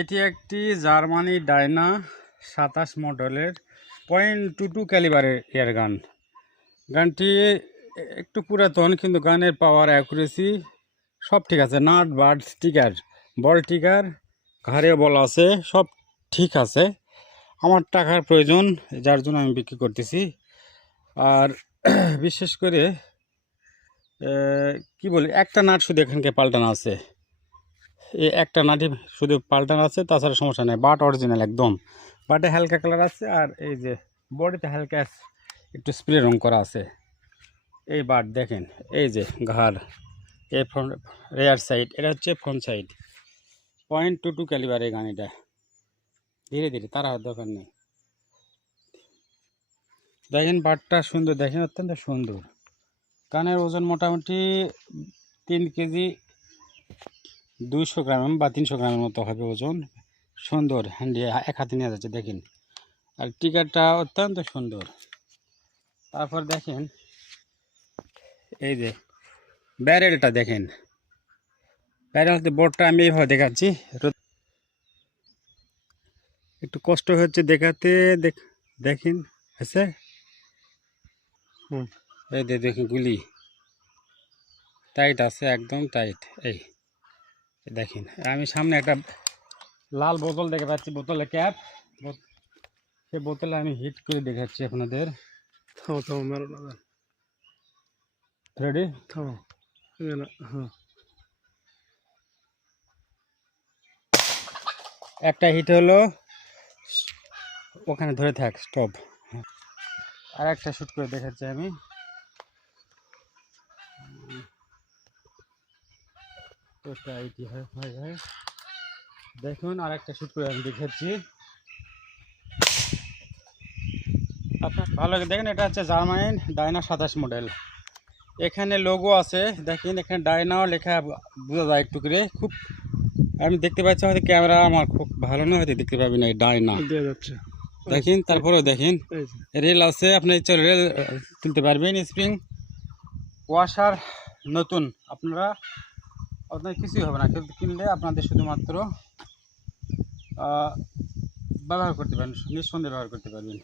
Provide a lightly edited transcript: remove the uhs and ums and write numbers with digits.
এটি একটি Germany Diana 27 মডেলের .22 ক্যালিবারের এয়ার গান। গানটি একটু পুরাতন, কিন্তু গানের পাওয়ার, অ্যাকুরেসি সব ঠিক আছে। নাট, বাট, স্টিকার, বল টিকার, ঘাড়ে বল আছে, সব ঠিক আছে। আমার টাকার প্রয়োজন, যার জন্য আমি বিক্রি করতেছি। আর বিশেষ করে কি বলি, একটা নাট শুধু এখানকে পাল্টানো আছে, এই একটা নাটই শুধু পাল্টানো আছে, তাছাড়া সমস্যা নেই। বাট অরিজিনাল একদম, বাটে হালকা কালার আছে, আর এই যে বডিতে হালকা একটু স্প্রে রং করা আছে। এই বাট দেখেন, এই যে ঘাড়, এই ফ্রন্ট রেয়ার সাইড, এটা হচ্ছে ফ্রন্ট সাইড। .22 ক্যালিবার এই গাড়িটা। ধীরে ধীরে, তারা দরকার নেই। দেখেন বাটটা সুন্দর, দেখেন অত্যন্ত সুন্দর। কানের ওজন মোটামুটি 3 কেজি 200 গ্রাম বা 300 গ্রামের মতো হবে ওজন। সুন্দর, হ্যান্ডি, এক হাতে নিয়ে যাচ্ছে দেখেন। আর টিকারটা অত্যন্ত সুন্দর। তারপর দেখেন এই যে ব্যারেলটা দেখেন, ব্যারেল বোর্ডটা আমি এইভাবে দেখাচ্ছি, একটু কষ্ট হচ্ছে দেখাতে। দেখেন আছে, এই দেখেন গুলি টাইট আছে, একদম টাইট। এই দেখেন, আমি সামনে একটা লাল বোতল দেখতে পাচ্ছি, বোতলের ক্যাপ, সেই বোতলে আমি হিট করে দেখাচ্ছি আপনাদের। রেডি? একটা হিট হলো, ওখানে ধরে থাক, স্টপ। আর একটা শুট করে দেখাচ্ছি আমি। দেখুন, আর একটা শুট করে আমি দেখাচ্ছি। আপনার ভালো লাগে দেখেন, এটা হচ্ছে জার্মানি ডায়না 27 মডেল। এখানে লোগো আছে, দেখেন এখানে ডায়নাও লেখা বোঝা যায় একটু করে। খুব আমি দেখতে পাচ্ছি, হয়তো ক্যামেরা আমার খুব ভালো না, হয়তো দেখতে পাবেন এই ডায়না যাচ্ছে। দেখেন, তারপরেও দেখেন রেল আছে, আপনি রেল তুলতে পারবেন। স্প্রিং ওয়াশার নতুন, আপনার কিছুই হবে না, কিন্তু কিনলে আপনাদের শুধুমাত্র ব্যবহার করতে পারেন, নিঃসন্দেহে ব্যবহার করতে পারবেন।